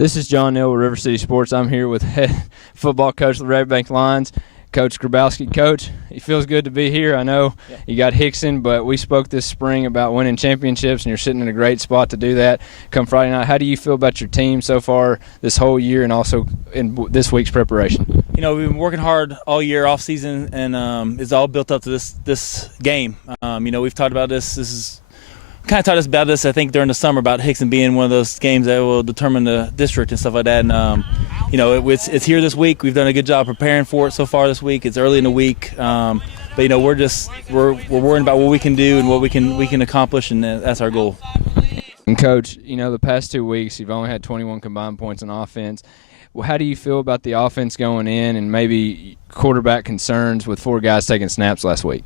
This is John Neal with River City Sports. I'm here with head football coach of the Red Bank Lions, Coach Grabowski. Coach, it feels good to be here. I know you got Hickson, but we spoke this spring about winning championships, and you're sitting in a great spot to do that come Friday night. How do you feel about your team so far this whole year and also in this week's preparation? You know, we've been working hard all year off season, and it's all built up to this game. You know, we've talked about this. This is kind of taught us about this, I think, during the summer about Hickson being one of those games that will determine the district and stuff like that. And, you know, it's here this week. We've done a good job preparing for it so far this week. It's early in the week. But, you know, we're worrying about what we can do and what we can accomplish, and that's our goal. And, Coach, you know, the past 2 weeks you've only had 21 combined points on offense. Well, how do you feel about the offense going in and maybe quarterback concerns with 4 guys taking snaps last week?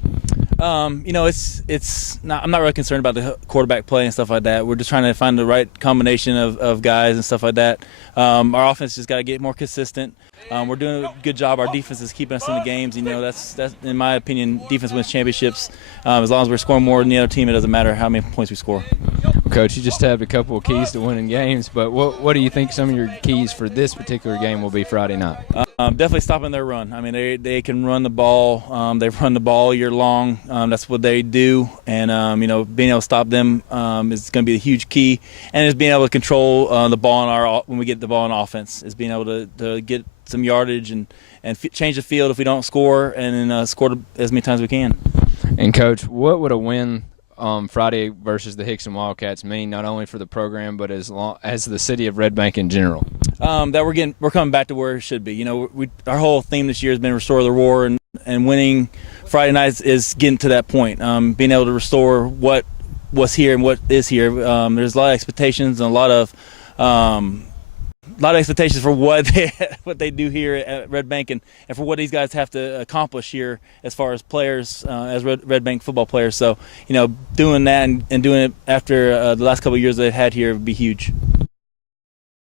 You know, I'm not really concerned about the quarterback play and stuff like that. We're just trying to find the right combination of guys and stuff like that. Our offense just got to get more consistent. We're doing a good job. Our defense is keeping us in the games. You know, that's in my opinion, defense wins championships. As long as we're scoring more than the other team, it doesn't matter how many points we score. Coach, you just have a couple of keys to winning games, but what do you think some of your keys for this particular game will be Friday night? Definitely stopping their run. I mean, they can run the ball. They've run the ball all year long. That's what they do, and you know, being able to stop them is going to be a huge key. And is being able to control the ball when we get the ball in offense. Is being able to get some yardage and change the field if we don't score, and then score as many times as we can. And Coach, what would a win Friday versus the Hickson Wildcats mean, not only for the program but as the city of Red Bank in general? That we're coming back to where it should be. You know, our whole theme this year has been restore the roar, and winning Friday nights is getting to that point. Being able to restore what was here and what is here. There's a lot of expectations and a lot of expectations for what they do here at Red Bank and for what these guys have to accomplish here as far as players, as Red Bank football players. So, you know, doing that and doing it after the last couple of years they've had here would be huge.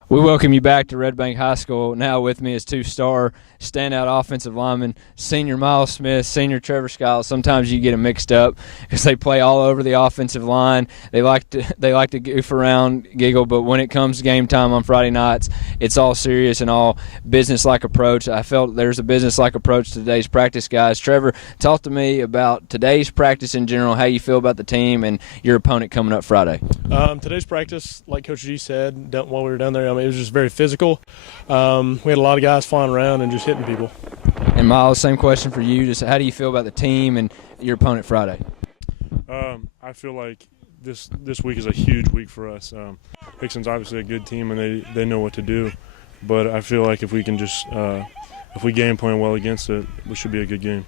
We welcome you back to Red Bank High School. Now with me is 2-star standout offensive lineman, senior Miles Smith, senior Trevor Skiles. Sometimes you get them mixed up because they play all over the offensive line. They like to goof around, giggle, but when it comes to game time on Friday nights, it's all serious and all business-like approach. I felt there's a business-like approach to today's practice, guys. Trevor, talk to me about today's practice in general, how you feel about the team and your opponent coming up Friday. Today's practice, like Coach G said while we were down there, I mean, it was just very physical. We had a lot of guys flying around and just hitting people. And Miles, same question for you. Just how do you feel about the team and your opponent Friday? I feel like this week is a huge week for us. Hickson's obviously a good team and they know what to do, but I feel like if we can just if we game plan well against it, we should be a good game.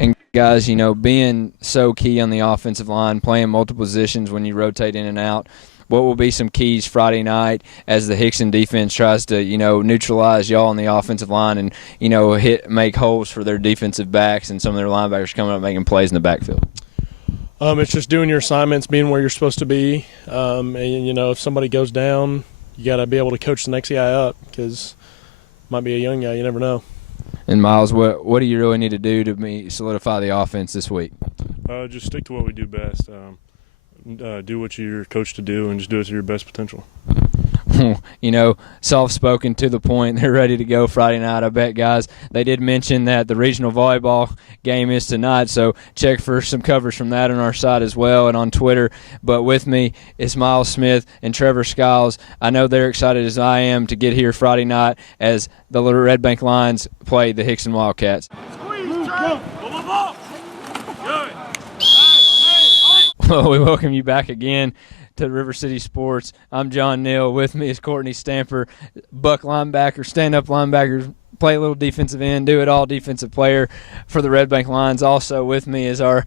And guys, you know, being so key on the offensive line, playing multiple positions when you rotate in and out, what will be some keys Friday night as the Hickson defense tries to, you know, neutralize y'all on the offensive line and, you know, make holes for their defensive backs and some of their linebackers coming up making plays in the backfield? It's just doing your assignments, being where you're supposed to be. And, you know, if somebody goes down, you got to be able to coach the next guy up because it might be a young guy. You never know. And, Miles, what do you really need to do to solidify the offense this week? Just stick to what we do best. Do what you're coached to do and just do it to your best potential. You know, soft-spoken, to the point. They're ready to go Friday night, I bet, guys. They did mention that the regional volleyball game is tonight, so check for some coverage from that on our site as well and on Twitter. But with me is Miles Smith and Trevor Skiles. I know they're excited as I am to get here Friday night as the Red Bank Lions play the Hickson Wildcats. Well, we welcome you back again to River City Sports. I'm John Neal. With me is Courtney Stamper, buck linebacker, stand-up linebacker, play a little defensive end, do it all defensive player for the Red Bank Lions. Also with me is our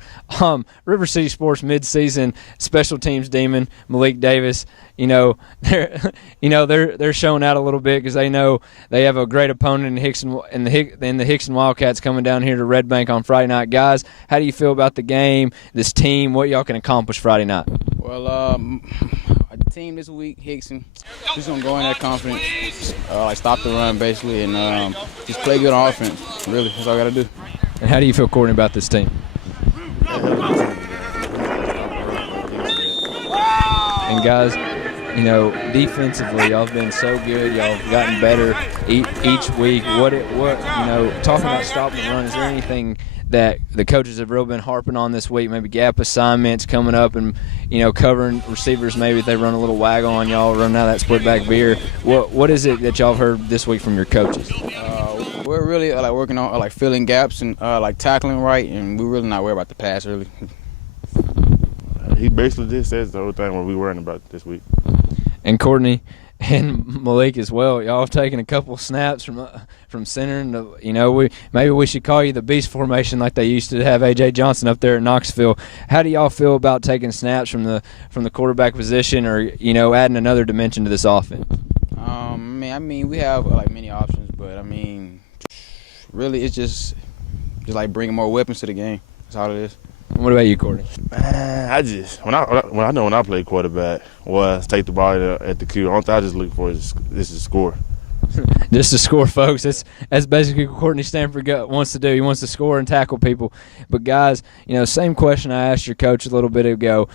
River City Sports midseason special teams demon, Malik Davis. You know, they're showing out a little bit because they know they have a great opponent in Hickson and the Hickson Wildcats coming down here to Red Bank on Friday night. Guys, how do you feel about the game, this team, what y'all can accomplish Friday night? Well, the team this week, Hickson, just gonna go in there confident, stop the run basically, and just play good on offense. Really, that's all I gotta do. And how do you feel, Courtney, about this team? And guys, defensively, y'all have been so good. Y'all have gotten better each week. Talking about stopping the run, is there anything that the coaches have really been harping on this week? Maybe gap assignments coming up and, covering receivers. Maybe they run a little waggle on y'all, running out of that split back veer. What is it that y'all have heard this week from your coaches? We're really working on filling gaps and tackling right, and we're really not worried about the pass really. He basically just says the whole thing what we worrying about this week. And Courtney and Malik as well. Y'all have taken a couple snaps from center, and maybe we should call you the beast formation like they used to have A.J. Johnson up there at Knoxville. How do y'all feel about taking snaps from the quarterback position, or adding another dimension to this offense? We have many options, but really it's just like bringing more weapons to the game. That's all it is. What about you, Courtney? When I play quarterback, take the ball at the cue. All I just look for is to score. Just to score, folks. That's basically what Courtney Stanford wants to do. He wants to score and tackle people. But guys, same question I asked your coach a little bit ago.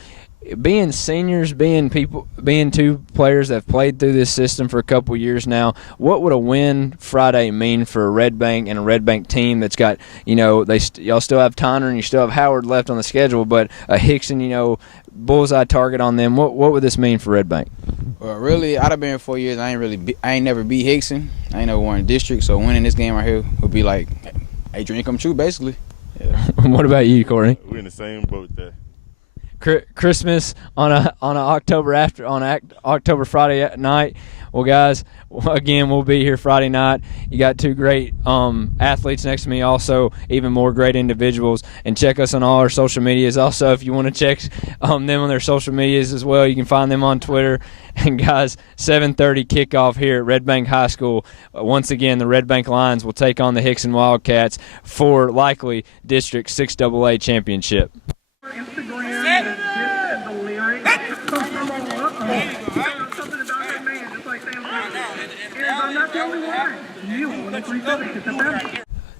Being seniors, being two players that have played through this system for a couple years now, what would a win Friday mean for a Red Bank and a Red Bank team that's got, y'all still have Tyner and you still have Howard left on the schedule, but a Hickson, bullseye target on them. What would this mean for Red Bank? Well, really, out of being 4 years, I ain't never beat Hickson. I ain't never won district, so winning this game right here would be like a dream come true, basically. Yeah. What about you, Courtney? We're in the same boat there. Christmas on October Friday night. Well, guys, again, we'll be here Friday night. You got two great athletes next to me, also even more great individuals. And check us on all our social medias. Also, if you want to check them on their social medias as well, you can find them on Twitter. And, guys, 7:30 kickoff here at Red Bank High School. Once again, the Red Bank Lions will take on the Hickson Wildcats for likely District 6AA championship.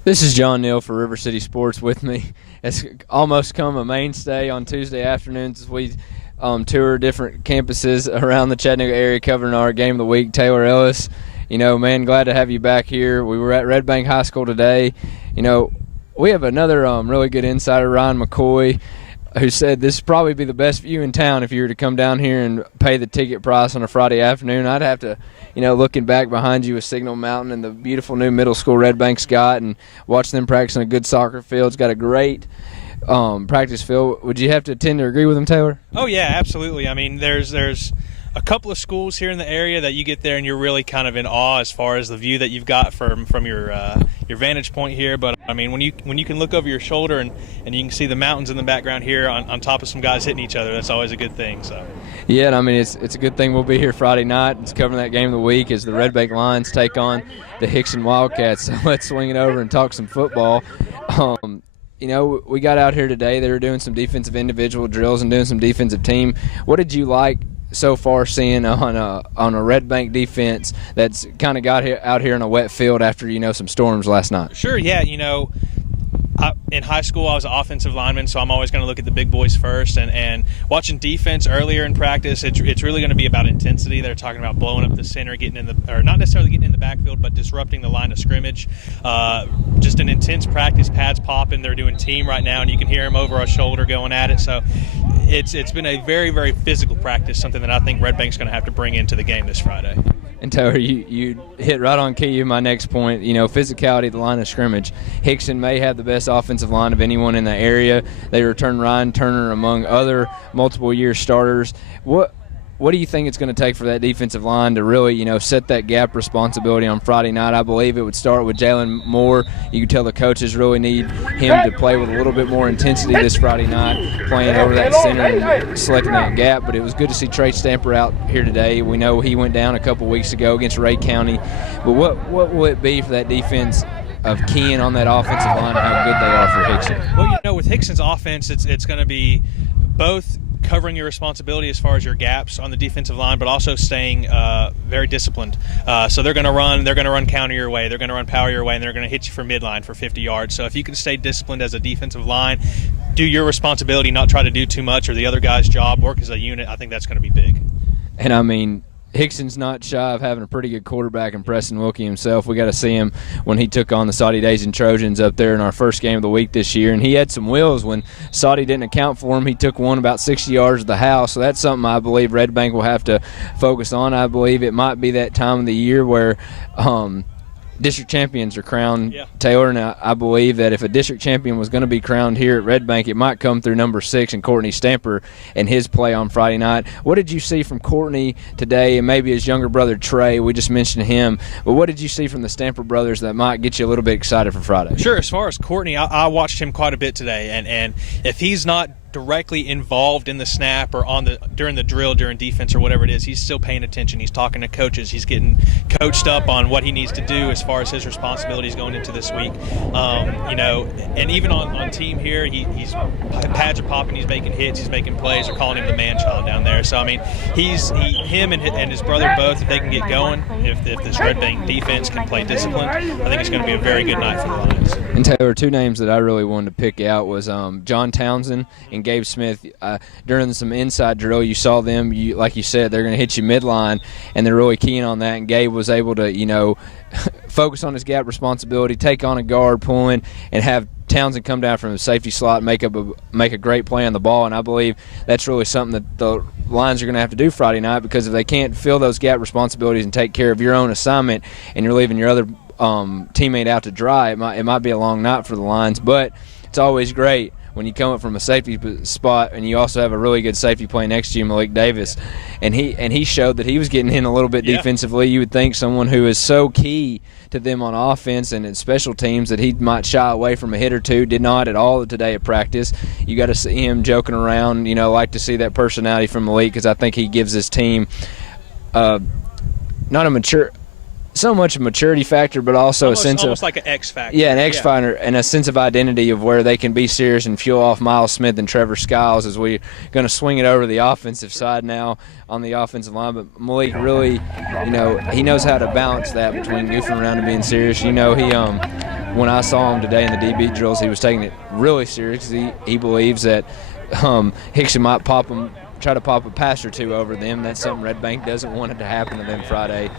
This is John Neal for River City Sports. With me, it's almost come a mainstay on Tuesday afternoons as we tour different campuses around the Chattanooga area covering our game of the week. Taylor Ellis, glad to have you back here. We were at Red Bank High School today. We have another really good insider, Ryan McCoy, who said this would probably be the best view in town if you were to come down here and pay the ticket price on a Friday afternoon. I'd have to, looking back behind you with Signal Mountain and the beautiful new middle school Red Bank's got, and watch them practice on a good soccer field. It's got a great practice field. Would you have to tend to agree with him, Taylor? Oh, yeah, absolutely. There's a couple of schools here in the area that you get there and you're really kind of in awe as far as the view that you've got from your vantage point here. But when you can look over your shoulder and you can see the mountains in the background here on top of some guys hitting each other, that's always a good thing. So yeah, it's a good thing we'll be here Friday night. It's covering that game of the week as the Red Bank Lions take on the Hickson Wildcats. So let's swing it over and talk some football. We got out here today. They were doing some defensive individual drills and doing some defensive team. What did you like so far seeing on a Red Bank defense that's kind of got out here in a wet field after some storms last night? Sure, yeah. In high school I was an offensive lineman, so I'm always going to look at the big boys first. And watching defense earlier in practice, it's really going to be about intensity. They're talking about blowing up the center, not necessarily getting in the backfield, but disrupting the line of scrimmage. Just an intense practice, pads popping. They're doing team right now, and you can hear them over our shoulder going at it. So it's been a very, very physical practice, something that I think Red Bank's going to have to bring into the game this Friday. And Taylor, you hit right on key of my next point. Physicality of the line of scrimmage. Hickson may have the best offensive line of anyone in the area. They return Ryan Turner among other multiple-year starters. What do you think it's going to take for that defensive line to really, set that gap responsibility on Friday night? I believe it would start with Jalen Moore. You can tell the coaches really need him to play with a little bit more intensity this Friday night, playing over that center and selecting that gap. But it was good to see Trey Stamper out here today. We know he went down a couple weeks ago against Ray County. But what will it be for that defense of keying on that offensive line and how good they are for Hickson? Well, with Hickson's offense, it's going to be both covering your responsibility as far as your gaps on the defensive line, but also staying very disciplined. So they're going to run counter your way, they're going to run power your way, and they're going to hit you from midline for 50 yards. So if you can stay disciplined as a defensive line, do your responsibility, not try to do too much or the other guy's job, work as a unit, I think that's going to be big. And I mean, Hickson's not shy of having a pretty good quarterback in Preston Wilkie himself. We got to see him when he took on the Saudi Days and Trojans up there in our first game of the week this year. And he had some wheels when Saudi didn't account for him. He took one about 60 yards of the house. So that's something I believe Red Bank will have to focus on. I believe it might be that time of the year where district champions are crowned, Taylor, and I believe that if a district champion was going to be crowned here at Red Bank, it might come through number 6 and Courtney Stamper and his play on Friday night. What did you see from Courtney today, and maybe his younger brother Trey? We just mentioned him, but what did you see from the Stamper brothers that might get you a little bit excited for Friday? Sure. As far as Courtney, I watched him quite a bit today, and if he's not directly involved in the snap or during the drill, during defense or whatever it is, he's still paying attention. He's talking to coaches. He's getting coached up on what he needs to do as far as his responsibilities going into this week. And even on team here, he's pads are popping. He's making hits. He's making plays. They're calling him the man child down there. So I mean, him and his brother both, if they can get going, if this Red Bank defense can play disciplined, I think it's going to be a very good night for the Lions. And Taylor, 2 names that I really wanted to pick out was John Townsend and Gabe Smith. During some inside drill, you saw them, like you said, they're going to hit you midline, and they're really keen on that. And Gabe was able to, focus on his gap responsibility, take on a guard pulling, and have Townsend come down from the safety slot and make a great play on the ball. And I believe that's really something that the Lions are going to have to do Friday night, because if they can't fill those gap responsibilities and take care of your own assignment, and you're leaving your other teammate out to dry, it might be a long night for the Lions. But it's always great when you come up from a safety spot and you also have a really good safety play next to you, Malik Davis, and he showed that he was getting in a little bit defensively. You would think someone who is so key to them on offense and in special teams that he might shy away from a hit or two. Did not at all today at practice. You got to see him joking around. Like to see that personality from Malik, because I think he gives his team so much a maturity factor, but also a sense almost like an X factor. Yeah, an X factor and a sense of identity of where they can be serious and fuel off Miles Smith and Trevor Skiles, as we're going to swing it over to the offensive side now on the offensive line. But Malik really, he knows how to balance that between goofing around and being serious. When I saw him today in the DB drills, he was taking it really serious. He believes that Hickson might try to pop a pass or two over them. That's something Red Bank doesn't want it to happen to them Friday.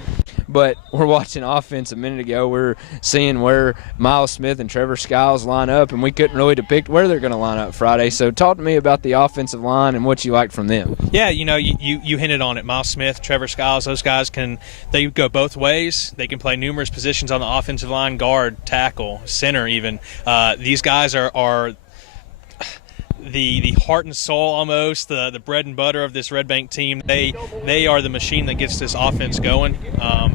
But we're watching offense a minute ago. We're seeing where Miles Smith and Trevor Skiles line up, and we couldn't really depict where they're going to line up Friday. So talk to me about the offensive line and what you liked from them. Yeah, you hinted on it. Miles Smith, Trevor Skiles, those guys they go both ways. They can play numerous positions on the offensive line, guard, tackle, center even. These guys are the heart and soul, almost the bread and butter of this Red Bank team. They are the machine that gets this offense going,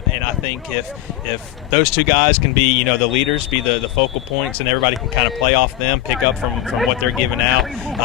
and I think if those 2 guys can be the leaders, be the focal points, and everybody can kind of play off them, pick up from what they're giving out.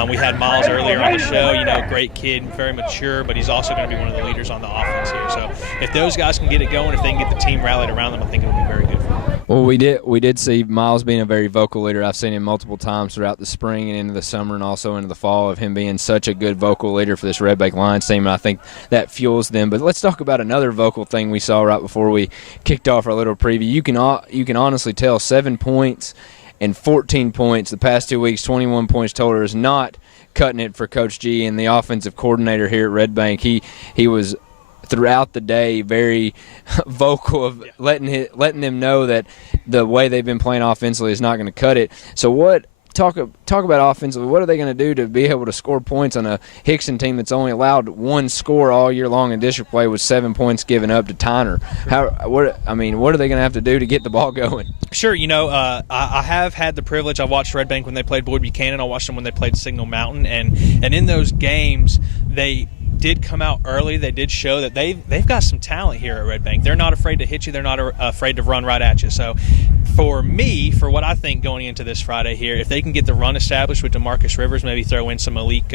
We had Miles earlier on the show, great kid, very mature, but he's also going to be one of the leaders on the offense here. So if those guys can get it going, if they can get the team rallied around them, I think it'll be very good for them. Well, we did see Miles being a very vocal leader. I've seen him multiple times throughout the spring and into the summer and also into the fall, of him being such a good vocal leader for this Red Bank Lions team, and I think that fuels them. But let's talk about another vocal thing we saw right before we kicked off our little preview. You can honestly tell 7 points and 14 points the past 2 weeks, 21 points total, is not cutting it for Coach G and the offensive coordinator here at Red Bank. He was throughout the day very vocal of letting them know that the way they've been playing offensively is not going to cut it. So talk about offensively, what are they going to do to be able to score points on a Hickson team that's only allowed 1 score all year long in district play, with 7 points given up to Tyner? What are they going to have to do to get the ball going? Sure, I have had the privilege. I watched Red Bank when they played Boyd Buchanan. I watched them when they played Signal Mountain, and in those games they did come out early. They did show that they've got some talent here at Red Bank. They're not afraid to hit you. They're not afraid to run right at you. So for what I think going into this Friday here, if they can get the run established with DeMarcus Rivers, maybe throw in some Malik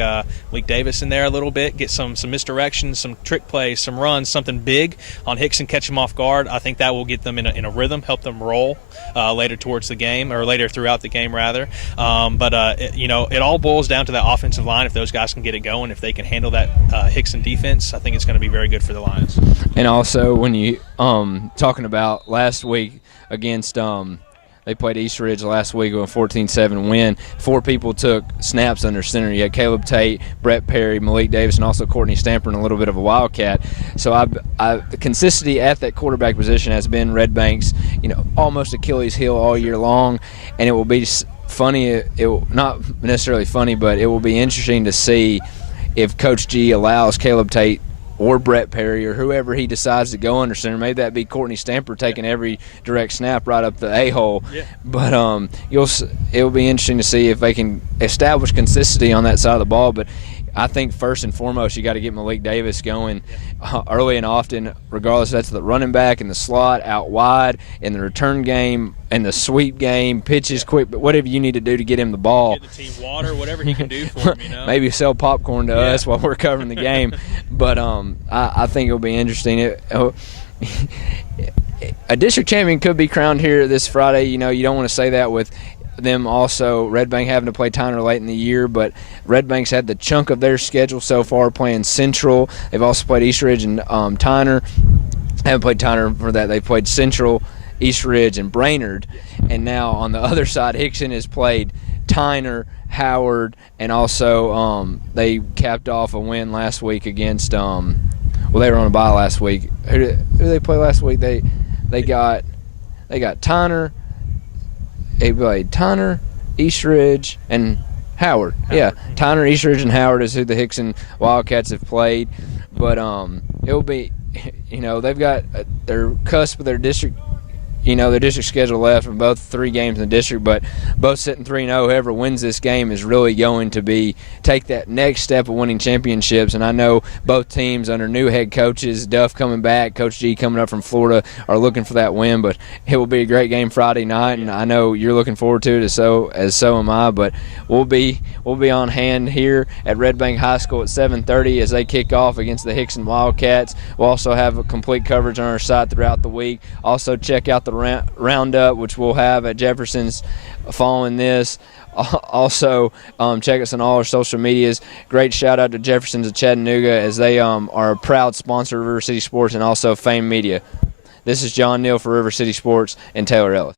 Davis in there a little bit, get some misdirections, some trick plays, some runs, something big on Hickson, catch them off guard, I think that will get them in a rhythm, help them roll later towards the game, or later throughout the game rather. It all boils down to that offensive line. If those guys can get it going, if they can handle that Hickson defense, I think it's going to be very good for the Lions. And also, when you talking about last week against They played East Ridge last week with a 14-7 win. 4 people took snaps under center. You had Caleb Tate, Brett Perry, Malik Davis, and also Courtney Stamper, and a little bit of a Wildcat. So the consistency at that quarterback position has been Red Bank's, almost Achilles heel all year long, and it will be funny. It will not necessarily funny, but it will be interesting to see if Coach G allows Caleb Tate or Brett Perry or whoever he decides to go under center. Maybe that be Courtney Stamper taking every direct snap right up the A-hole. Yeah. But it will be interesting to see if they can establish consistency on that side of the ball. But I think first and foremost you got to get Malik Davis going early and often, regardless if that's the running back in the slot, out wide, in the return game, in the sweep game, pitches quick, but whatever you need to do to get him the ball. Get the team water, whatever he can do for him, Maybe sell popcorn to us while we're covering the game. But I think it'll be interesting. A district champion could be crowned here this Friday. You don't want to say that with them also Red Bank having to play Tyner late in the year, but Red Bank's had the chunk of their schedule so far playing Central. They've also played East Ridge and Tyner. Haven't played Tyner for that. They played Central, East Ridge, and Brainerd. And now on the other side, Hickson has played Tyner, Howard, and also they capped off a win last week against they were on a bye last week. Who did they play last week? They got Tyner. They played Tyner, East Ridge, and Howard. Yeah, Tyner, East Ridge, and Howard is who the Hickson Wildcats have played. But it'll be, they've got their cusp of their district, their district schedule left from both 3 games in the district, but both sitting 3-0. Whoever wins this game is really going to take that next step of winning championships. And I know both teams under new head coaches, Duff coming back, Coach G coming up from Florida, are looking for that win. But it will be a great game Friday night, and I know you're looking forward to it, so am I. But we'll be on hand here at Red Bank High School at 7:30 as they kick off against the Hickson Wildcats. We'll also have a complete coverage on our site throughout the week. Also check out the roundup, which we'll have at Jefferson's following this. Also, check us on all our social medias. Great shout out to Jefferson's of Chattanooga, as they are a proud sponsor of River City Sports and also Fame Media. This is John Neal for River City Sports and Taylor Ellis.